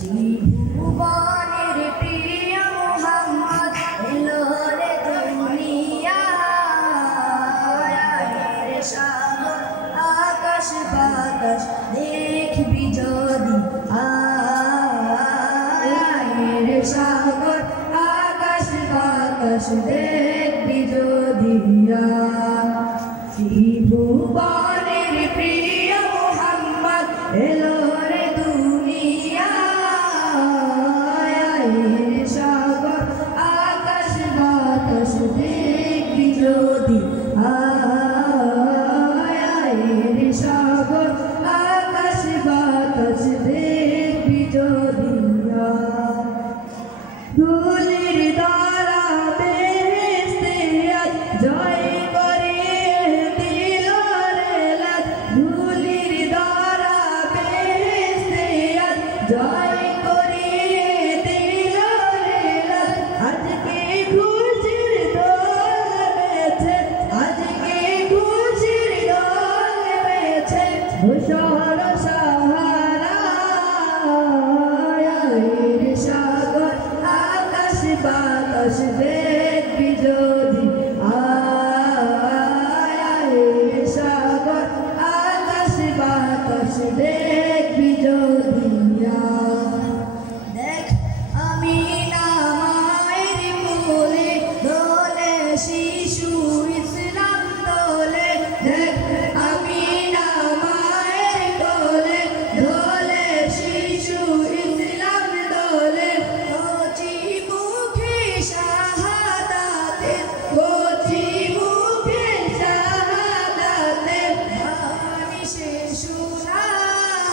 ত্রিভুবনের প্রিয় মুহাম্মদ এলো রে দুনিয়ায় সাগর আকাশ বাতাস দেখবি যদি আয় সাগর আকাশ বাতাস দেখবি যদি ত্রিভুবনের প্রিয় মুহাম্মদ এলো রে দুনিয়ায় সাগর আকাশ বাতাস দেখবি যদি আয় সাগর আকাশ বাতাস দেখবি যদি ধুলির দ্বারা বেহেশতে আজ জয় করে দিল রে লাজ ধুলির দ্বারা বেহেশতে আজ জয় করে দিল রে লাজ আজকে খুশির দোল মেছে আজকে খুশির দোল মেছে ধূসর সাহারা সাগর আকাশ বাতাস দেখবি যদি আয় সাগর আকাশ বাতাস দেখবি যদি দেখ আমি না মায়ের কোলে দোলে শিশু ইসলাম দোলে দেখ আমি না মায়ের কোলে দোলে শিশু ইসলাম দোলে কচি মুখে শাহাদাতে কচি মুখে শাহাদাতে বাণী সে শোনায়